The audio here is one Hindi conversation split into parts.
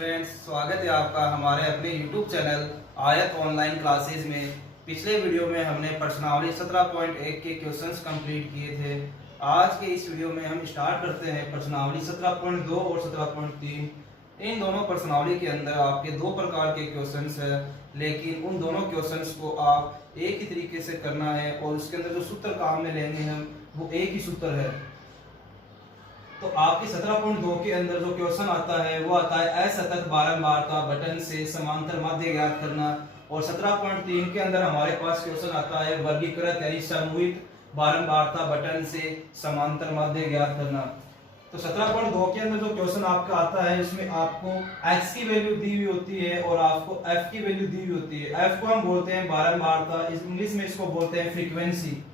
स्टूडेंट्स, स्वागत है आपका हमारे अपने YouTube चैनल आयत ऑनलाइन क्लासेस में। पिछले वीडियो में हमने प्रश्नावली 17.1 के क्वेश्चंस कंप्लीट किए थे। आज के इस वीडियो में हम स्टार्ट करते हैं प्रश्नावली 17.2 और 17.3। इन दोनों प्रश्नावली के अंदर आपके दो प्रकार के क्वेश्चंस है, लेकिन उन दोनों क्वेश्चंस को आप एक ही तरीके से करना है और उसके अंदर जो सूत्र काम में लेंगे हम वो एक ही सूत्र है। तो आपके 17.2 के अंदर जो क्वेश्चन आता है वो आता है असतत बारंबारता बटन से समांतर माध्य ज्ञात करना, और 17.3 के अंदर हमारे पास क्वेश्चन आता है वर्गीकृत यानी समूहित बारंबारता बटन से समांतर माध्य ज्ञात करना। तो 17.2 के अंदर जो क्वेश्चन आपका आता है इसमें आपको x की वैल्यू दी हुई होती है और आपको f की वैल्यू दी हुई होती है। f को हम बोलते हैं बारंबारता, इंग्लिश में इसको बोलते हैं फ्रीक्वेंसी।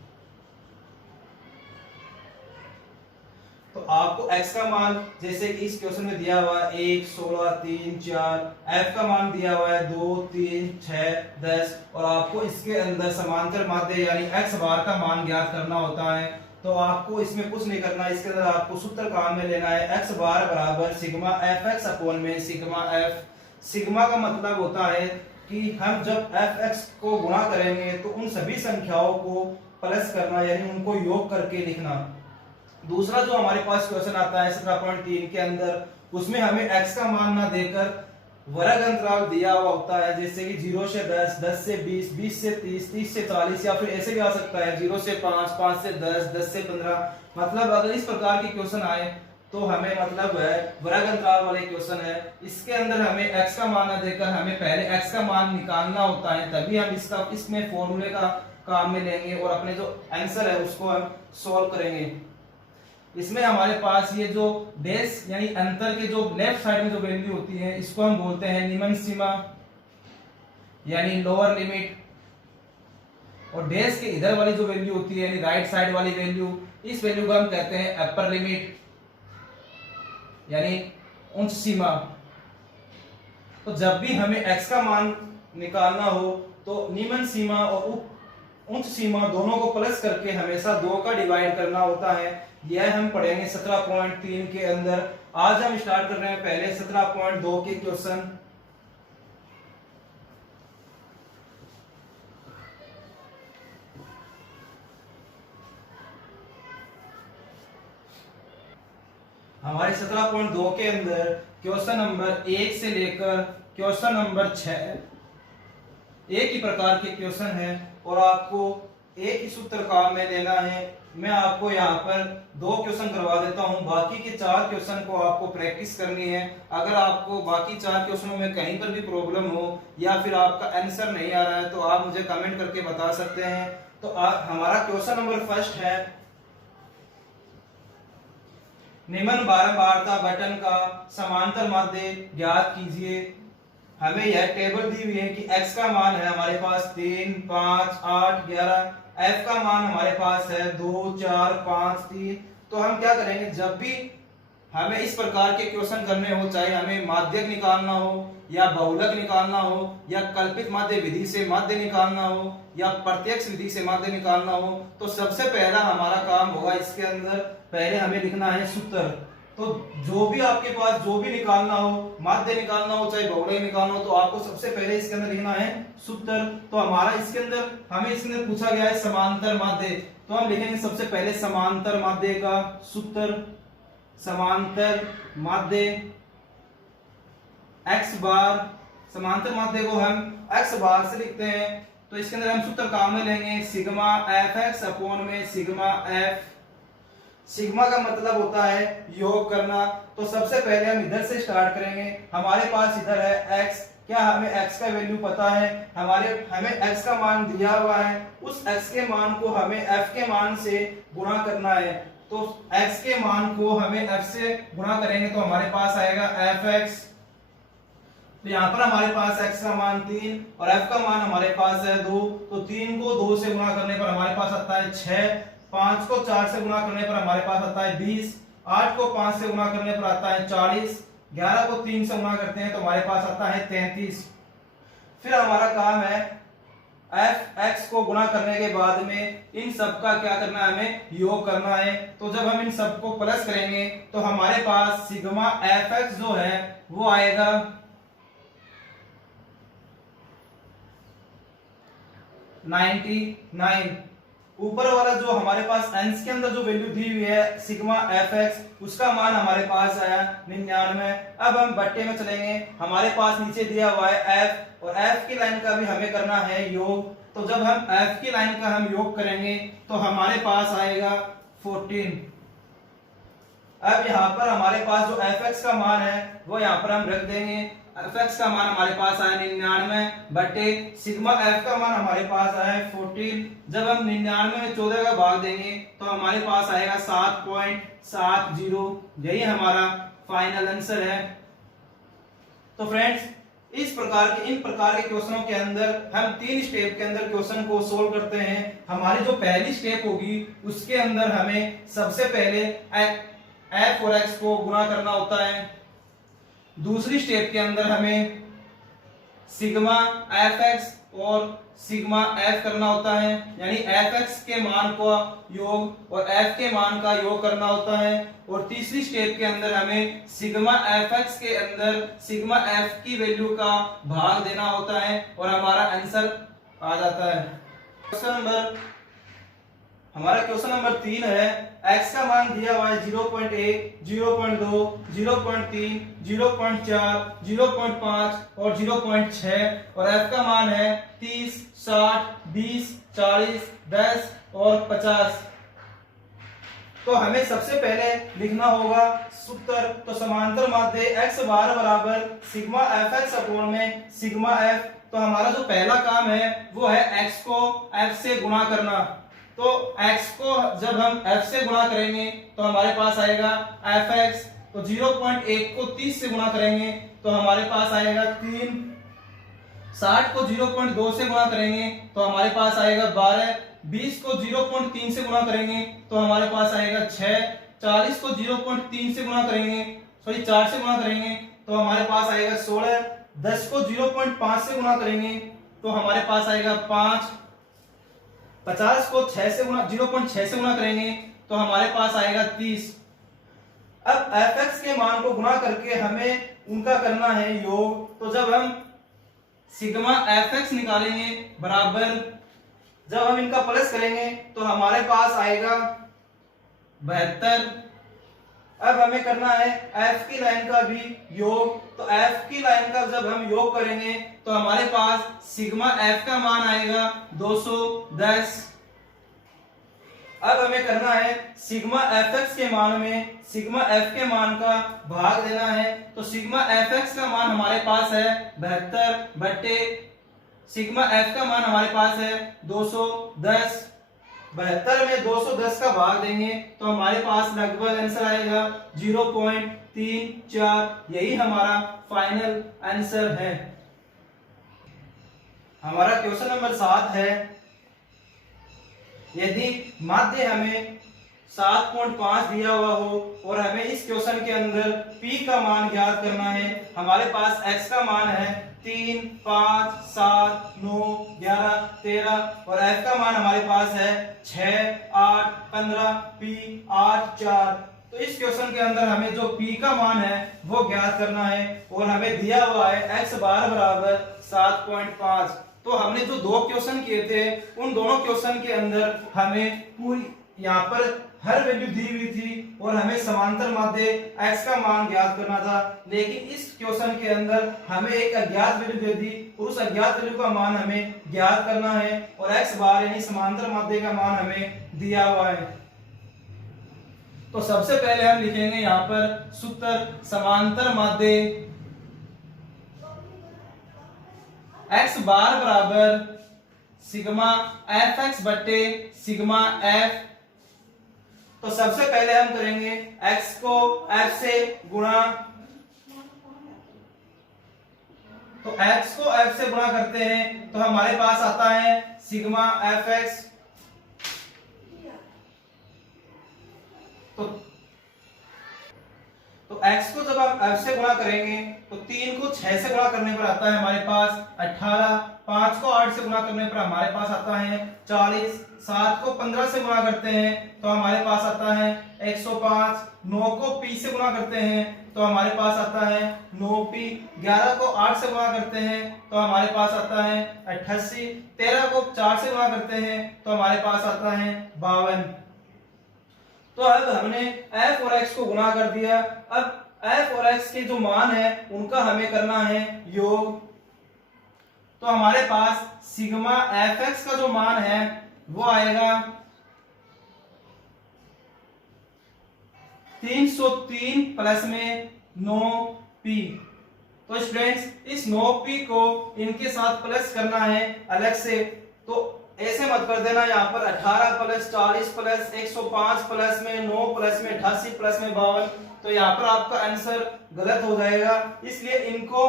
तो आपको x का मान जैसे कि इस क्वेश्चन में दिया हुआ है 1, 16, 3, 4, f का मान दिया हुआ है 2, 3, 6, 10 और आपको इसके अंदर समांतर माध्य यानी x बार का मान ज्ञात करना होता है। तो आपको इसमें कुछ नहीं करना, इसके अंदर आपको सूत्र काम में लेना है x बार बराबर सिग्मा fx अपॉन में सिग्मा f। सिग्मा का मतलब होता है कि हम जब fx को गुणा करेंगे तो उन सभी संख्याओं को प्लस करना यानी उनको योग करके लिखना। दूसरा जो हमारे पास क्वेश्चन आता है 17.3 के अंदर, उसमें हमें x का मान ना देकर वर्ग अंतराल दिया हुआ होता है, जैसे कि 0 से 10, 10 से 20, 20 से 30, 30 से 40 या फिर ऐसे भी आ सकता है 0 से 5, 5 से 10, 10 से 15। मतलब अगर इस प्रकार के क्वेश्चन आए तो हमें मतलब है वर्ग अंतराल वाले क्वेश्चन है, इसके अंदर हमें x का मान ना देकर हमें पहले x का मान निकालना होता है, तभी हम इसमें फॉर्मूले का काम में लेंगे और अपने जो आंसर है उसको हम सोल्व करेंगे। इसमें हमारे पास ये जो डैश यानी अंतर के जो लेफ्ट साइड में जो वैल्यू होती है इसको हम बोलते हैं निम्न सीमा यानी लोअर लिमिट, और डैश के इधर वाली जो वैल्यू होती है यानी राइट साइड वाली वैल्यू, इस वैल्यू को हम कहते हैं अपर लिमिट यानी उच्च सीमा। तो जब भी हमें x का मान निकालना हो तो निम्न सीमा और उच्च सीमा दोनों को प्लस करके हमेशा 2 का डिवाइड करना होता है। यह हम पढ़ेंगे 17.3 के अंदर। आज हम स्टार्ट कर रहे हैं पहले 17.2 के क्वेश्चन। हमारे 17.2 के अंदर क्वेश्चन नंबर 1 से लेकर क्वेश्चन नंबर 6 एक ही प्रकार के क्वेश्चन है और आपको एक ही सूत्र काम में लेना है। मैं आपको यहाँ पर 2 क्वेश्चन करवा देता हूँ, बाकी के 4 क्वेश्चन को आपको प्रैक्टिस करनी है। अगर आपको बाकी 4 क्वेश्चनों में कहीं पर भी प्रॉब्लम हो या फिर आपका आंसर नहीं आ रहा है तो आप मुझे कमेंट करके बता सकते हैं। तो हमारा क्वेश्चन नंबर फर्स्ट है, निम्न बारंबारता बटन का समांतर माध्य ज्ञात कीजिए। हमें यह टेबल दी हुई है कि x का मान है हमारे पास 3, 5, 8, 11, f का मान हमारे पास है 2, 4, 5, 3। तो हम क्या करेंगे, जब भी हमें इस प्रकार के क्वेश्चन करने हो, चाहे हमें माध्यक निकालना हो या बहुलक निकालना हो या कल्पित माध्य विधि से माध्य निकालना हो या प्रत्यक्ष विधि से माध्य निकालना हो, तो सबसे पहला हमारा काम होगा इसके अंदर पहले हमें लिखना है सूत्र। तो जो भी आपके पास जो भी निकालना हो, माध्य निकालना हो चाहे बहुलक निकालना हो, तो आपको सबसे पहले इसके अंदर लिखना है सूत्र। तो हमारा इसके अंदर हमें इसके अंदर पूछा गया है समांतर माध्य, तो हम लिखेंगे सबसे पहले समांतर माध्य का सूत्र। समांतर माध्य x बार, समांतर माध्य को हम x बार से लिखते हैं, तो इसके अंदर हम सूत्र काम में लेंगे सिग्मा fx अपॉन में सिग्मा f। सिग्मा का मतलब होता है योग करना। तो सबसे पहले हम इधर से स्टार्ट करेंगे। हमारे पास इधर है x, क्या हमें x का वैल्यू पता है, हमें x का मान दिया हुआ है, उस x के मान को हमें f के मान से गुणा करना है। तो x के मान को हमें f से गुणा करेंगे तो हमारे पास आएगा fx। तो यहाँ पर हमारे पास x का मान 3 और f का मान हमारे पास है 2। तो 3 को 2 से गुणा करने पर हमारे पास आता है 6, 5 को 4 से गुणा करने पर हमारे पास आता है 20, 8 को 5 से गुणा करने पर आता है 40, 11 को 3 से गुणा करते हैं तो हमारे पास आता है 33। फिर हमारा काम है fx को गुणा करने के बाद में इन सब का क्या करना है, हमें योग करना है। तो जब हम इन सब को प्लस करेंगे तो हमारे पास सिग्मा fx जो है वो आएगा 99। ऊपर वाला जो हमारे पास एंस के अंदर जो वैल्यू दी हुई है सिग्मा एफ एक्स, उसका मान हमारे पास आया 99। अब हम बट्टे में चलेंगे, हमारे पास नीचे दिया हुआ है एफ, और एफ की लाइन का भी हमें करना है योग। तो जब हम एफ की लाइन का हम योग करेंगे तो हमारे पास आएगा 14। अब यहाँ पर हमारे पास जो एफ एक्स का मान है वो यहाँ पर हम रख देंगे। एफ एक्स का मान हमारे पास आया 99 बटे सिग्मा एफ का मान हमारे पास आया है 14। जब हम 99 में 14 का भाग देंगे तो हमारे पास आएगा 7.70। यही हमारा फाइनल आंसर है। तो फ्रेंड्स, इन प्रकार के क्वेश्चनों के अंदर हम 3 स्टेप के अंदर क्वेश्चन को सोल्व करते हैं। हमारी जो पहली स्टेप होगी उसके अंदर हमें सबसे पहले एफ और एक्स को गुणा करना होता है। दूसरी स्टेप के अंदर हमें सिग्मा एफ एक्स और सिग्मा एफ करना होता है, यानी एफ एक्स के मान का योग और एफ के मान का योग करना होता है। और तीसरी स्टेप के अंदर हमें सिग्मा एफ एक्स के अंदर सिग्मा एफ की वैल्यू का भाग देना होता है और हमारा आंसर आ जाता है। हमारा क्वेश्चन नंबर 3 है, x का मान दिया हुआ है 0.1, 0.2, 0.3, 0.4, 0.5 और 0.6 और f का मान है 30, 60, 20, 40, 10 और 50। तो हमें सबसे पहले लिखना होगा सूत्र। तो समांतर माध्य x बार बराबर सिग्मा एफ एक्स अपॉन में सिग्मा एफ। तो हमारा जो पहला काम है वो है x को f से गुणा करना। तो x को जब हम f से गुणा करेंगे तो हमारे पास आएगा fx। तो 0.1 को 30 से गुणा करेंगे तो हमारे पास आएगा 3। 60 को 0.2 से गुणा करेंगे तो हमारे पास आएगा 12। 20 को 0.3 से गुणा करेंगे तो हमारे पास आएगा 6। 40 को 0.3 से गुणा करेंगे, 4 से गुणा करेंगे तो हमारे पास आएगा 16। 10 को 0.5 से गुणा करेंगे तो हमारे पास आएगा 5। 50 को 0.6 से गुणा करेंगे तो हमारे पास आएगा 30। अब fx के मान को गुणा करके हमें उनका करना है योग। तो जब हम सिग्मा fx निकालेंगे बराबर, जब हम इनका प्लस करेंगे तो हमारे पास आएगा 72। अब हमें करना है f की लाइन का भी योग। तो f की लाइन का जब हम योग करेंगे तो हमारे पास सिग्मा f का मान आएगा 210। अब हमें करना है सिग्मा fx के मान में सिग्मा f के मान का भाग देना है। तो सिग्मा fx का मान हमारे पास है 72 बटे सिग्मा f का मान हमारे पास है 210। 72 में 210 का भाग देंगे तो हमारे पास लगभग आंसर आएगा 0.34। यही हमारा फाइनल आंसर है। हमारा क्वेश्चन नंबर 7 है, यदि माध्य हमें 7.5 दिया हुआ हो और हमें इस क्वेश्चन के अंदर p का मान ज्ञात करना है। हमारे पास x का मान है 3, 5, 7, 9, 11, 13 और f का मान हमारे पास है 6, 8, 15, p 8, 4। तो इस क्वेश्चन के अंदर हमें जो p का मान है वो ज्ञात करना है और हमें दिया हुआ है x बार बराबर 7.5। तो हमने जो 2 क्वेश्चन किए थे उन दोनों क्वेश्चन के अंदर हमें पूरी यहाँ पर हर वैल्यू दी हुई थी और हमें समांतर माध्य x का मान ज्ञात करना था। लेकिन इस क्वेश्चन के अंदर हमें एक अज्ञात वैल्यू दे दी और उस अज्ञात वैल्यू का मान हमें ज्ञात करना है और x बार यानी समांतर माध्य का मान हमें दिया हुआ है। तो सबसे पहले हम लिखेंगे यहाँ पर सूत्र समांतर माध्य x बार बराबर सिग्मा एफ एक्स बटे सिग्मा एफ। तो सबसे पहले हम करेंगे x को f से गुणा। तो x को f से गुणा करते हैं तो हमारे पास आता है सिग्मा एफ एक्स। तो x को जब हम f से गुणा करेंगे तो 3 को 6 से गुणा करने पर आता है हमारे पास 18, 5 को 8 से गुणा करने पर हमारे पास आता है 40, 7 को 15 से गुणा करते हैं तो हमारे पास आता है 105, 9 को p से गुणा करते हैं तो हमारे पास आता है 9p, 11 को 8 से गुणा करते हैं तो हमारे पास आता है 88, 13 को 4 से गुणा करते हैं तो हमारे पास आता है 52। तो अब हमने f और x को गुणा कर दिया। अब f और x के जो मान है उनका हमें करना है योग। तो हमारे पास सिग्मा fx का जो मान है वो आएगा 303 प्लस में 9p। तो स्टूडेंट्स इस 9p को इनके साथ प्लस करना है अलग से, तो ऐसे मत कर देना यहाँ पर 18 प्लस 40 प्लस 105 प्लस में 9 प्लस में 88 प्लस में 52, तो यहाँ पर आपका आंसर गलत हो जाएगा। इसलिए इनको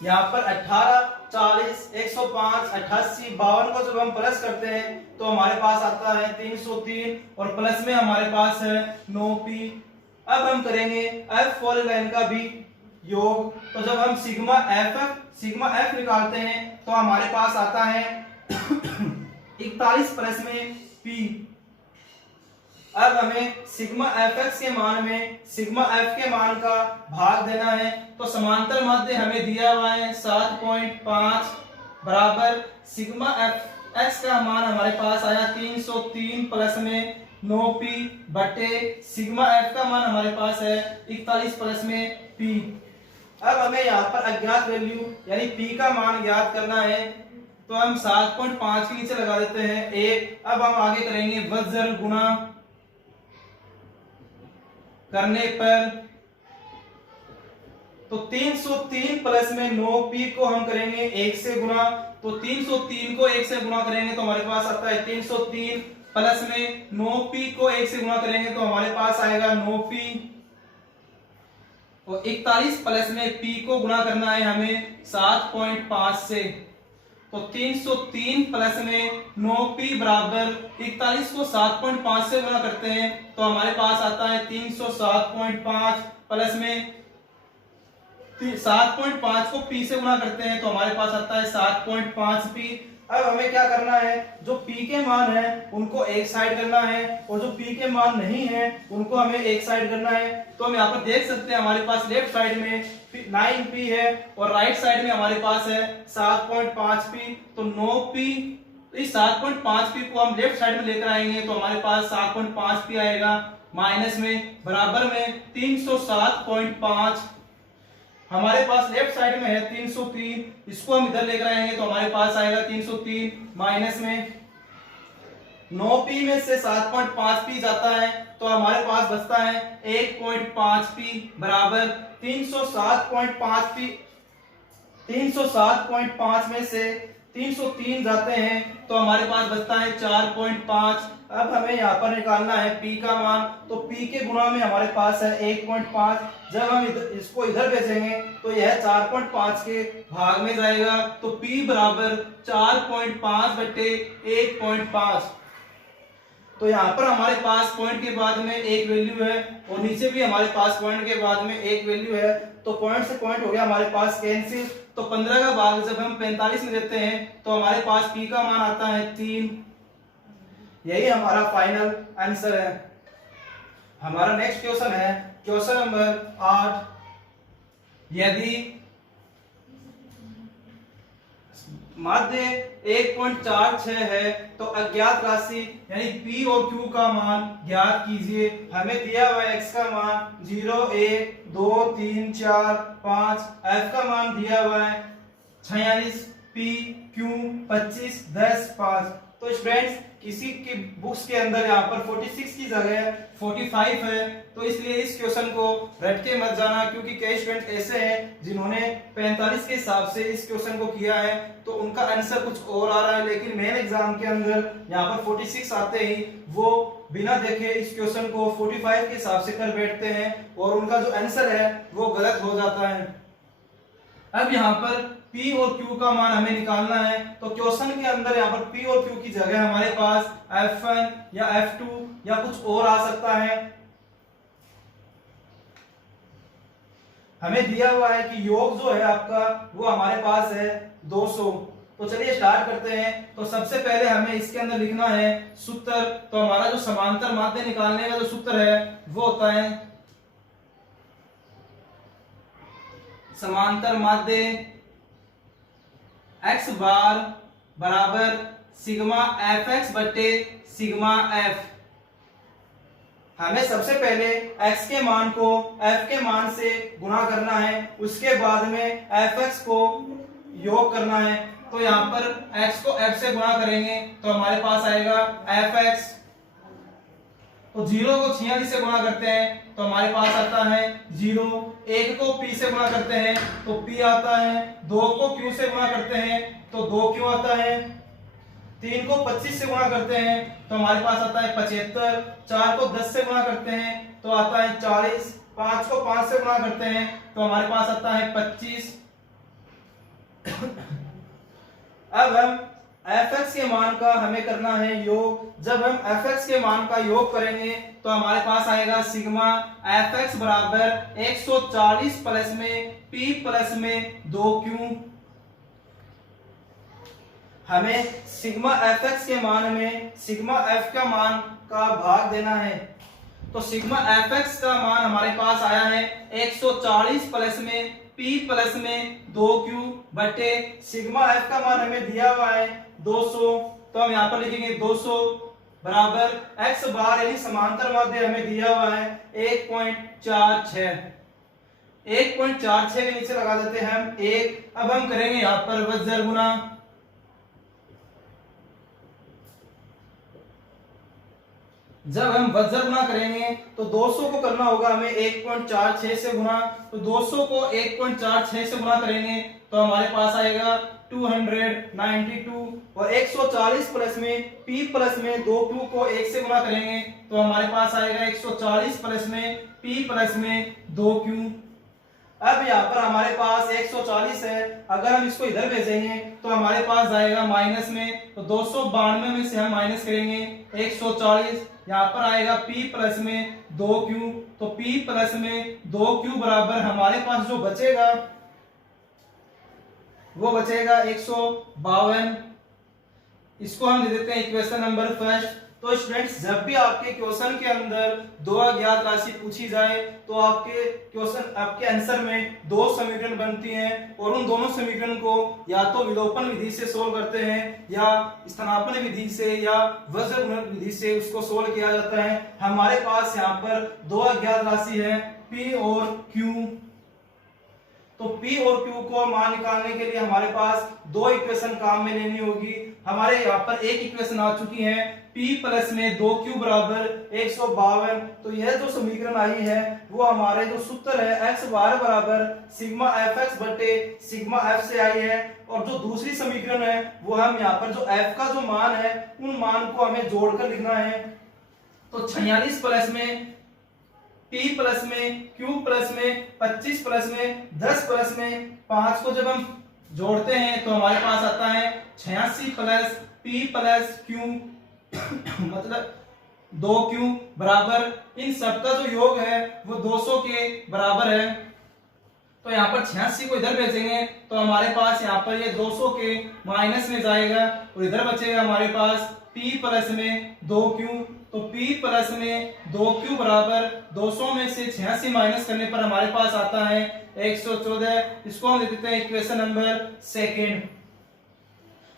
यहाँ पर 18, 40, 105, 88, 52 को जब हम प्लस करते हैं तो हमारे पास आता है 303 और प्लस में हमारे पास है 9p। अब हम करेंगे f वाले लाइन का भी योग। तो जब हम सिग्मा f निकालते हैं तो हमारे पास आता है 41 प्लस में p। अब हमें सिग्मा fx के मान में सिग्मा f के मान का भाग देना है। तो समांतर माध्य हमें दिया हुआ है 7.5 बराबर सिग्मा fx का मान हमारे पास आया 303 प्लस में 9p बटे सिग्मा f का मान हमारे पास है 41 प्लस में p। अब हमें यहाँ पर अज्ञात वैल्यू यानी p का मान ज्ञात करना है, तो हम 7.5 के नीचे लगा देते हैं 1। अब हम आगे करेंगे वज्र गुणा करने पर, तो 303 प्लस में 9p को हम करेंगे 1 से गुणा, तो 303 को 1 से गुणा करेंगे तो हमारे पास आता है 303 प्लस में 9p को 1 से गुणा करेंगे तो हमारे पास आएगा 9p, और 41 प्लस में p को गुणा करना है हमें 7.5 से, तो 303 प्लस में 9p बराबर 41 को 7.5 से गुणा करते हैं तो हमारे पास आता है 307.5 प्लस में 7.5 को p से गुणा करते हैं तो हमारे पास आता है 7.5p। अब हमें क्या करना है, जो p के मान है उनको एक साइड करना है और जो p के मान नहीं है उनको हमें एक साइड करना है। तो हम यहाँ पर देख सकते हैं हमारे पास लेफ्ट साइड में 9p है और राइट साइड में हमारे पास है 7.5p, तो 9p, इस 7.5p को हम लेफ्ट साइड में लेकर आएंगे तो हमारे पास 7.5p आएगा माइनस में बराबर में 307.5, हमारे पास लेफ्ट साइड में है 303, इसको हम इधर लेकर आएंगे तो हमारे पास आएगा 303 माइनस में 9p में से 7.5p जाता है तो हमारे पास बचता है 1.5p बराबर 307.5p। 307.5 में से 303 जाते हैं तो हमारे पास बचता है 4.5। अब हमें यहाँ पर निकालना है p का मान, तो p के गुणा में हमारे पास है 1.5, जब हम इसको इधर भेजेंगे तो यह 4.5 के भाग में जाएगा, तो p बराबर 4.5 बटे 1.5। तो यहाँ पर हमारे पास पॉइंट के बाद में एक वैल्यू है और नीचे भी हमारे पास पॉइंट के बाद में एक वैल्यू है, तो पॉइंट से पॉइंट हो गया हमारे पास कैंसिल। तो 15 का भाग जब हम 45 में देते हैं तो हमारे पास p का मान आता है 3। यही हमारा फाइनल आंसर है। हमारा नेक्स्ट क्वेश्चन है क्वेश्चन नंबर 8। यदि माध्य 1.46 है तो अज्ञात राशि यानी p और q का मान ज्ञात कीजिए। हमें दिया हुआ x का मान 0, 1, 2, 3, 4, 5, f का मान दिया हुआ है 46, p, q 25, 10, 5। तो स्टूडेंट्स किसी की बुक्स के अंदर यहाँ पर 46 की जगह 45 है, तो इसलिए इस क्वेश्चन को रट के मत जाना, क्योंकि कई स्टूडेंट ऐसे हैं जिन्होंने 45 के हिसाब से इस क्वेश्चन को किया है तो उनका आंसर कुछ और आ रहा है, लेकिन मेन एग्जाम के अंदर यहाँ पर 46 आते ही वो बिना देखे इस क्वेश्चन को 45 के हिसाब से कर बैठते हैं और उनका जो आंसर है वो गलत हो जाता है। अब यहाँ पर p और q का मान हमें निकालना है, तो क्वेश्चन के अंदर यहाँ पर p और q की जगह हमारे पास f1 या f2 या कुछ और आ सकता है। हमें दिया हुआ है कि योग जो है आपका वो हमारे पास है 200। तो चलिए स्टार्ट करते हैं। तो सबसे पहले हमें इसके अंदर लिखना है सूत्र। तो हमारा जो समांतर माध्य निकालने का जो सूत्र है वो होता है समांतर माध्य x बार बराबर सिग्मा एफ एक्स बटे सिग्मा एफ। हमें सबसे पहले x के मान को f के मान से गुणा करना है, उसके बाद में fx को योग करना है। तो यहाँ पर x को f से गुणा करेंगे तो हमारे पास आएगा fx। तो 0 को 46 से गुणा करते हैं तो हमारे पास आता है 0। 1 को p से गुणा करते हैं तो p आता है। 2 को q से गुणा करते हैं तो 2q आता है। 3 को 25 से गुणा करते हैं तो हमारे पास आता है 75। 4 को 10 से गुणा करते हैं तो आता है 40। 5 को 5 से गुणा करते हैं तो हमारे पास आता है 25। अब हम fx के मान का हमें करना है योग। जब हम fx के मान का योग करेंगे तो हमारे पास आएगा सिग्मा fx बराबर 140 प्लस में p प्लस में 2q। हमें सिग्मा fx के मान में सिग्मा f का मान का भाग देना है। तो सिग्मा fx का मान हमारे पास आया है 140 प्लस में p प्लस में 2q बटे सिग्मा f का मान हमें दिया हुआ है 200। तो हम यहाँ पर लिखेंगे 200 बराबर x बार यानी समांतर माध्य हमें दिया हुआ है 1.46। 1.46 के नीचे लगा देते हैं हम 1। अब हम करेंगे यहाँ पर वज्र गुना। जब हम वज्र गुना करेंगे तो 200 को करना होगा हमें 1.46 से गुना। तो 200 को 1.46 से गुना करेंगे तो हमारे पास आएगा 292। और 140 प्लस में p प्लस में 2q को 1 से गुना करेंगे तो हमारे पास आएगा 140 प्लस में p प्लस में 2q। अब यहाँ पर हमारे पास 140 है, अगर हम इसको इधर भेजेंगे तो हमारे पास जाएगा माइनस में। तो 292 में से हम माइनस करेंगे 140, यहाँ पर आएगा p प्लस में 2q। तो p प्लस में 2q बराबर हमारे पास जो बचेगा वो बचेगा 152। इसको हम दे देते हैं इक्वेशन नंबर फर्स्ट। तो स्टूडेंट्स जब भी आपके क्वेश्चन के अंदर दो अज्ञात राशि पूछी जाए तो आपके आंसर में दो समीकरण बनती हैं और उन दोनों समीकरण को या तो विलोपन विधि से सोल्व करते हैं या स्थानापन्न विधि से या वज्र गुणन विधि से उसको सोल्व किया जाता है। हमारे पास यहाँ पर दो अज्ञात राशि है P और Q। तो P और Q को मान निकालने के लिए हमारे पास दो इक्वेशन काम में लेनी होगी। हमारे यहाँ पर एक इक्वेशन आ चुकी है P प्लस में 2Q बराबर 152। तो यह जो समीकरण आई है वो हमारे जो सूत्र है x बार बराबर सिग्मा fx बटे सिग्मा f से आई है। और जो दूसरी समीकरण है वो हम यहाँ पर जो f का जो मान है उन मान को हमें जोड़कर लिखना है। तो 46 प्लस में p प्लस में q प्लस में 25 प्लस में 10 प्लस में 5 को जब हम जोड़ते हैं तो हमारे पास आता है 86 प्लस p प्लस q मतलब 2q बराबर इन सबका जो योग है वो 200 के बराबर है। तो यहाँ पर 86 को इधर भेजेंगे तो हमारे पास यहाँ पर ये 200 के माइनस में जाएगा और इधर बचेगा हमारे पास p प्लस में 2q। तो p प्लस में 2q बराबर 200 में से 86 माइनस करने पर हमारे पास आता है 114। इसको हम देते हैं इक्वेशन नंबर सेकेंड।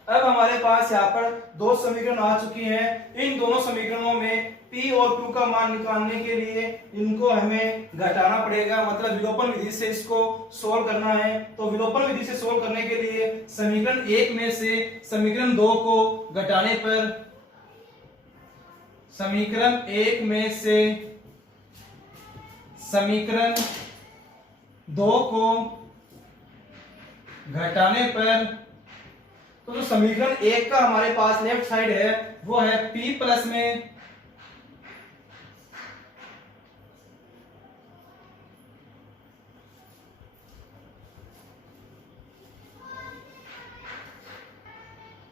अब हमारे पास यहाँ पर दो समीकरण आ चुकी हैं। इन दोनों समीकरणों में p और q का मान निकालने के लिए इनको हमें घटाना पड़ेगा, मतलब विलोपन विधि से इसको सोल्व करना है। तो विलोपन विधि से सोल्व करने के लिए समीकरण 1 में से समीकरण 2 को घटाने पर समीकरण 1 में से समीकरण 2 को घटाने पर तो जो समीकरण 1 का हमारे पास लेफ्ट साइड है वो है p प्लस में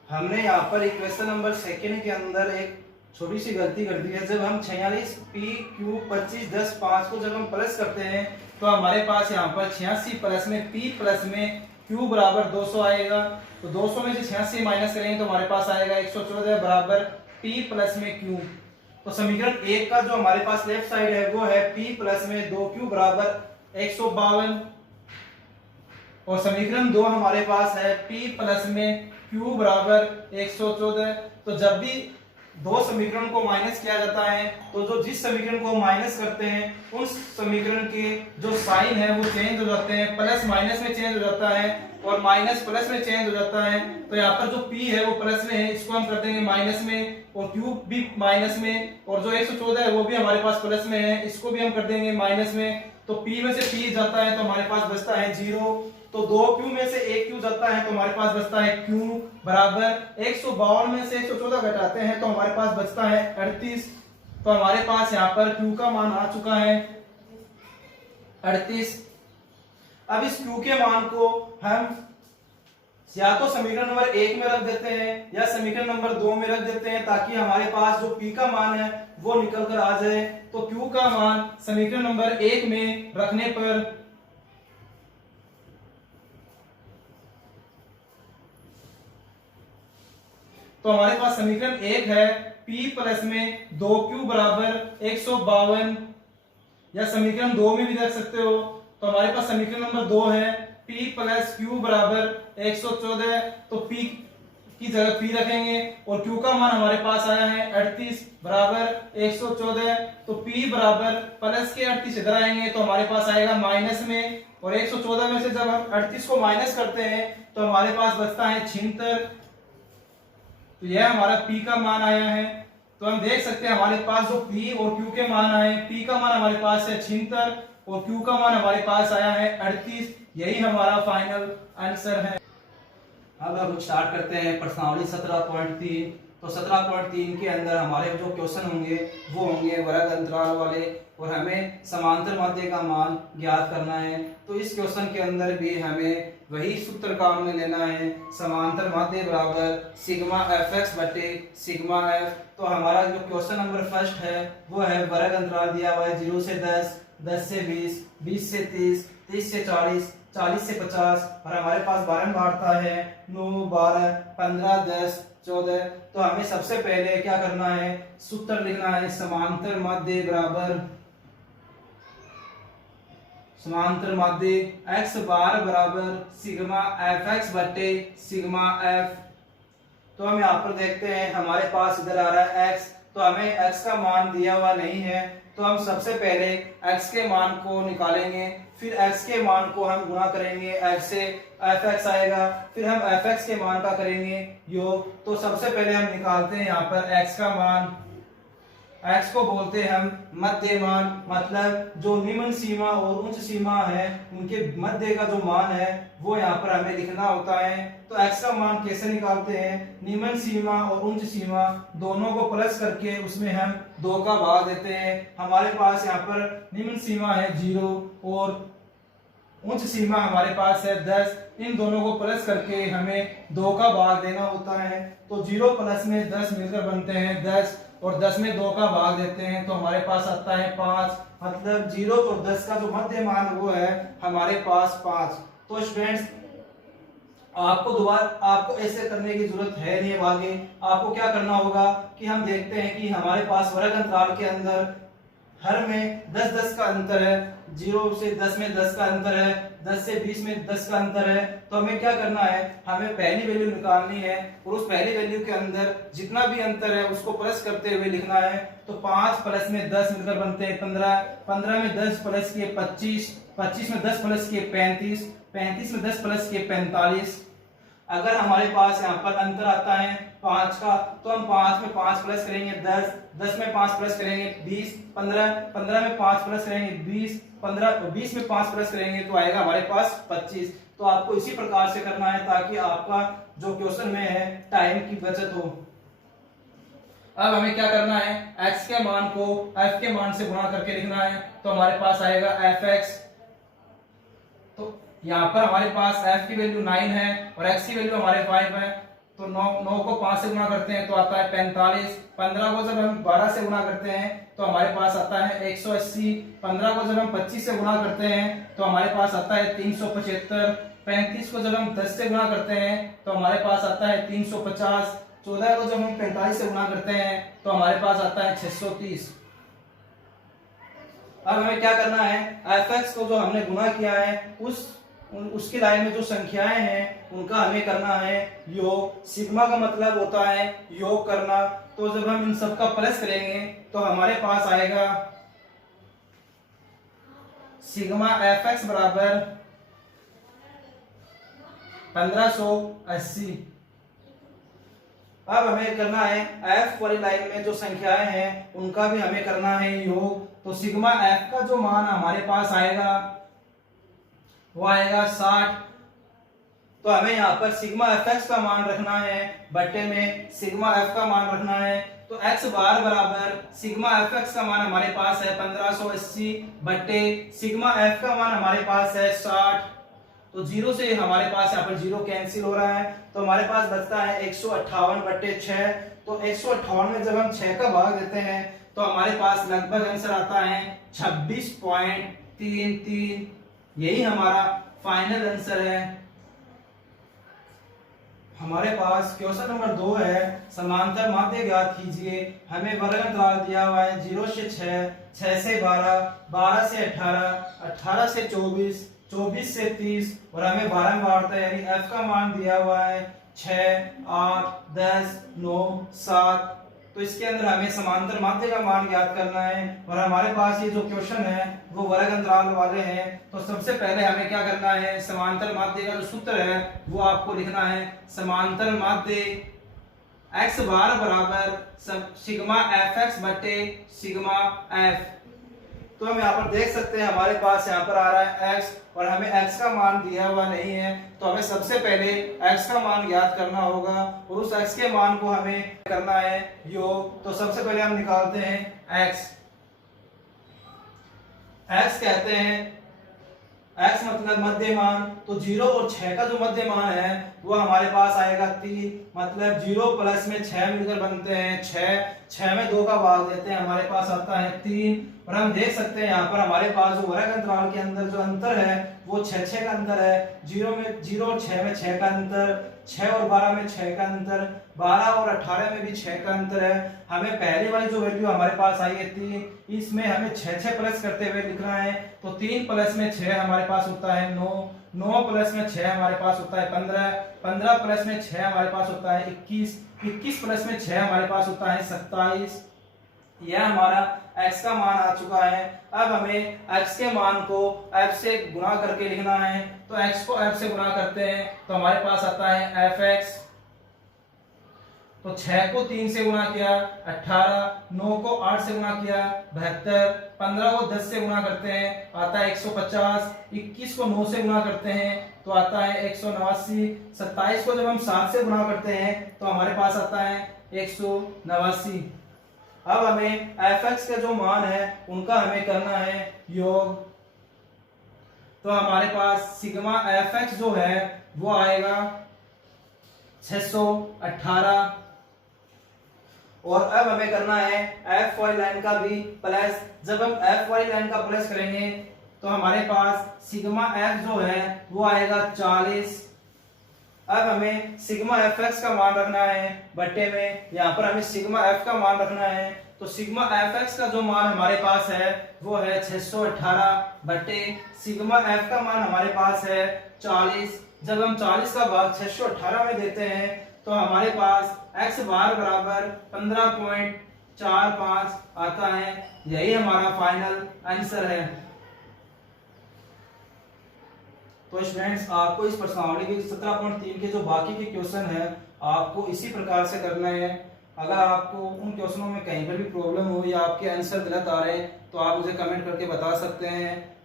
हमने यहाँ पर इक्वेशन नंबर सेकेंड के अंदर एक छोटी सी गलती कर दी है। जब हम 46 p q 25 10 5 को जब हम प्लस करते हैं तो हमारे पास यहाँ पर 86 प्लस में p प्लस में q बराबर 200 आएगा। तो 200 में से 86 माइनस करेंगे तो हमारे पास आएगा 114 बराबर p प्लस में q। तो समीकरण 1 का जो हमारे पास लेफ्ट साइड है वो है p प्लस में 2q बराबर 152 और समीकरण 2 हमारे पास है p प्लस में q बराबर 114। तो जब भी दो समीकरण को माइनस किया जाता है तो जो जिस समीकरण को माइनस करते हैं उस समीकरण के जो साइन है वो चेंज हो जाते हैं, प्लस माइनस में चेंज हो जाता है और माइनस प्लस में चेंज हो जाता है। तो यहाँ पर जो p है वो प्लस में है, इसको हम कर देंगे माइनस में, और q भी माइनस में, और जो 114 है वो भी हमारे पास प्लस में है, इसको भी हम कर देंगे माइनस में। तो p में से p जाता है तो हमारे पास बचता है 0। तो 2q में से 1q जाता है तो हमारे पास बचता है q बराबर 152 में से 114 घटाते हैं तो हमारे पास बचता है 38। तो हमारे पास यहाँ पर q का मान आ चुका है 38। अब इस q के मान को हम या तो समीकरण नंबर 1 में रख देते हैं या समीकरण नंबर 2 में रख देते हैं ताकि हमारे पास जो p का मान है वो निकल कर आ जाए। तो q का मान समीकरण नंबर 1 में रखने पर तो हमारे पास समीकरण 1 है p प्लस में 2q बराबर 152, या समीकरण 2 में भी रख सकते हो। तो हमारे पास समीकरण नंबर 2 है p प्लस q बराबर 114। तो p की जगह p रखेंगे और q का मान हमारे पास आया है 38 बराबर 114। तो p बराबर प्लस के 38 इधर आएंगे तो हमारे पास आएगा माइनस में, और 114 में से जब हम 38 को माइनस करते हैं तो हमारे पास बचता है 76। तो यह हमारा p का मान आया है। तो हम देख सकते हैं हमारे पास जो p और q के मान आए, p का मान हमारे पास है 76 और q का मान हमारे पास आया है 38। यही हमारा फाइनल आंसर है। अब हम स्टार्ट करते हैं प्रश्नावली 17.3। तो 17.3 के अंदर हमारे जो क्वेश्चन होंगे वो होंगे वर्ग अंतराल वाले, और हमें समांतर माध्य का मान ज्ञात करना है। तो इस क्वेश्चन के अंदर भी हमें वही सूत्र काम में लेना है, समांतर माध्य बराबर सिग्मा fx बटे सिग्मा f। तो हमारा जो क्वेश्चन नंबर फर्स्ट है वो है वर्ग अंतराल दिया हुआ है 0 से 10, 10 से 20, 20 से 30, 30 से 40, 40 से 50, और हमारे पास बारंबारता है 9, 12, 15, 10, 14। तो हमें सबसे पहले क्या करना है, सूत्र लिखना है समांतर माध्य बराबर समांतर माध्य x बार बराबर सिग्मा fx बटे सिग्मा f। तो हम यहाँ पर देखते हैं हमारे पास इधर आ रहा है x, तो हमें x का मान दिया हुआ नहीं है, तो हम सबसे पहले x के मान को निकालेंगे, फिर x के मान को हम गुणा करेंगे, f से fx आएगा, फिर हम fx के मान का करेंगे योग। तो सबसे पहले हम निकालते हैं यहाँ पर x का मान, x को बोलते हैं हम मध्य मान, मतलब जो निम्न सीमा और उच्च सीमा है उनके मध्य का जो मान है वो यहाँ पर हमें लिखना होता है। तो x का मान कैसे निकालते हैं, निम्न सीमा और उच्च सीमा दोनों को प्लस करके उसमें हम 2 का भाग देते हैं। हमारे पास यहाँ पर निम्न सीमा है 0 और उच्च सीमा हमारे पास है 10, इन दोनों को प्लस करके हमें 2 का भाग देना होता है। तो 0 प्लस में 10 मिलकर बनते हैं 10, और 10 में 2 का भाग देते हैं तो हमारे पास आता है 5, मतलब 0 और 10 का जो मध्य मान वो है हमारे पास 5। तो स्टूडेंट्स आपको ऐसे करने की जरूरत है नहीं। आगे आपको क्या करना होगा कि हम देखते हैं कि हमारे पास वर्ग अंतराल के अंदर हर में 10-10 का अंतर है, 0 से 10 में 10 का अंतर है, 10 से 20 में 10 का अंतर है। तो हमें क्या करना है, हमें पहली वैल्यू निकालनी है और उस पहली वैल्यू के अंदर जितना भी अंतर है उसको प्लस करते हुए लिखना है। तो 5 प्लस में 10 मिलकर बनते हैं 15, 15 में 10 प्लस किए 25, 25 में 10 प्लस किए 35, 35 में 10 प्लस किए 45। अगर हमारे पास यहाँ पर अंतर आता है 5 का, तो हम 5 में 5 प्लस करेंगे 10, 10 में 5 प्लस करेंगे 20, 15, 15 में 5 प्लस करेंगे 20, 15, 20 में 5 प्लस करेंगे तो आएगा हमारे पास 25। तो आपको इसी प्रकार से करना है ताकि आपका जो क्वेश्चन में है टाइम की बचत हो। अब हमें क्या करना है, x के मान को f के मान से गुणा करके लिखना है। तो हमारे पास आएगा fx, तो यहाँ पर हमारे पास f की वैल्यू 9 है और x की वैल्यू हमारे 5 है। तो 9 को 5 से गुणा करते हैं तो आता है 45, 15 को जब हम 12 से गुणा करते हैं तो हमारे पास आता है 180। 15 को जब हम 25 से गुणा करते हैं तो हमारे पास आता है 375। 35 को जब हम 10 से गुणा करते हैं तो हमारे पास आता है 350। 14 को जब हम 45 से गुणा करते हैं तो हमारे पास आता है 630। अब हमें क्या करना है, fx को जो हमने गुणा किया है उसकी लाइन में जो संख्याएं हैं उनका हमें करना है योग। सिग्मा का मतलब होता है योग करना। तो जब हम इन सब का प्लस करेंगे तो हमारे पास आएगा सिग्मा fx बराबर 1580। अब हमें करना है f वाली लाइन में जो संख्याएं हैं उनका भी हमें करना है योग। तो सिग्मा f का जो मान हमारे पास आएगा वो आएगा 60। तो हमें यहाँ पर सिग्मा fx का मान रखना है बट्टे में सिग्मा f का मान रखना है। तो x बार बराबर सिग्मा fx का मान हमारे पास है 1580 बट्टे सिग्मा f का मान हमारे पास है 60। तो जीरो से हमारे पास यहाँ पर जीरो कैंसिल हो रहा है तो हमारे पास बचता है 158 बट्टे 6। तो 158 में जब हम 6 का भाग देते हैं तो हमारे पास लगभग आंसर आता है 26.33। यही हमारा फाइनल आंसर है। हमारे पास क्वेश्चन नंबर 2 है, समांतर माध्य ज्ञात कीजिए। हमें वर्ग अंतराल दिया हुआ है 0 से 6, 6 से 12, 12 से 18, 18 से 24, 24 से 30 और हमें 12 में बांटता है, यानी f का मान दिया हुआ है 6, 8, 10, 9, 7। तो इसके अंदर हमें समांतर माध्य का मान ज्ञात करना है और हमारे पास ये जो क्वेश्चन है वो वर्ग अंतराल वाले हैं। तो सबसे पहले हमें क्या करना है, समांतर माध्य का जो सूत्र है वो आपको लिखना है। समांतर माध्य x बार बराबर सिग्मा fx बटे सिग्मा f। तो हम यहाँ पर देख सकते हैं हमारे पास यहाँ पर आ रहा है x और हमें x का मान दिया हुआ नहीं है। तो हमें सबसे पहले x का मान ज्ञात करना होगा और उस x के मान को हमें करना है योग। तो सबसे पहले हम निकालते हैं x कहते हैं x मतलब मध्यमान। तो 0 और 6 का जो मध्यमान है वो हमारे पास आएगा 3। मतलब 0 प्लस में 6 मिलकर बनते हैं 6 में 2 का भाग देते हैं हमारे पास आता है 3। और हम देख सकते हैं यहाँ पर हमारे पास जो वर्ग अंतराल के अंदर जो अंतर है वो 6 का अंतर है। 0 और 6 में 6 का अंतर, 6 और 12 में 6 का अंतर, 12 और 18 में भी 6 का अंतर है। हमें पहले वाली जो वैल्यू हमारे पास आई है 3, इसमें हमें 6 प्लस करते हुए लिखना है। तो 3 प्लस में 6 हमारे पास होता है 9, 9 प्लस में 6 हमारे पास होता है 15, 15 प्लस में 6 हमारे पास होता है 21, 21 प्लस में 6 हमारे पास होता है 27। यह हमारा x का मान आ चुका है। अब हमें x के मान को f से गुणा करके लिखना है। तो x को f से गुणा करते हैं तो हमारे पास आता है fx। तो 6 को 3 से गुणा किया 18, 9 को 8 से गुणा किया 72, 15 को 10 से गुणा करते हैं आता है 150, 21 को 9 से गुणा करते हैं तो आता है 189, 27 को जब हम 7 से गुणा करते हैं तो हमारे पास आता है 189। अब हमें fx का जो मान है उनका हमें करना है योग। तो हमारे पास सिग्मा fx जो है वो आएगा 618। और अब हमें करना है f वाली लाइन का भी प्लस। जब हम f वाली लाइन का प्लस करेंगे तो हमारे पास सिग्मा f जो है वो आएगा 40। अब हमें सिग्मा fx का मान रखना है बट्टे में, यहाँ पर हमें सिग्मा f का मान रखना है। तो सिग्मा fx का जो मान हमारे पास है वो है 618 बट्टे सिग्मा f का मान हमारे पास है 40। जब हम 40 का भाग 618 में देते हैं तो हमारे पास x बार बराबर 15.45 आता है। यही हमारा फाइनल आंसर है। तो स्टूडेंट्स, आपको इस प्रश्नावली के 17.3 के जो बाकी के क्वेश्चन है आपको इसी प्रकार से करना है। अगर आपको उन क्वेश्चनों में कहीं पर भी प्रॉब्लम हो या आपके आंसर गलत आ रहे हैं तो आप मुझे कमेंट करके बता सकते हैं।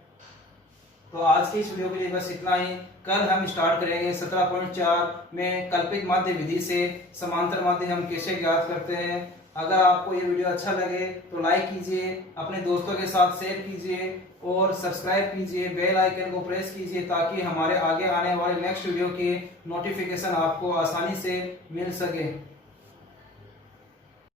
तो आज की इस वीडियो के लिए बस इतना ही। कल हम स्टार्ट करेंगे 17.4 में कल्पित माध्य विधि से समांतर माध्य हम कैसे ज्ञात करते हैं। अगर आपको ये वीडियो अच्छा लगे तो लाइक कीजिए, अपने दोस्तों के साथ शेयर कीजिए और सब्सक्राइब कीजिए, बेल आइकन को प्रेस कीजिए ताकि हमारे आगे आने वाले नेक्स्ट वीडियो के नोटिफिकेशन आपको आसानी से मिल सके।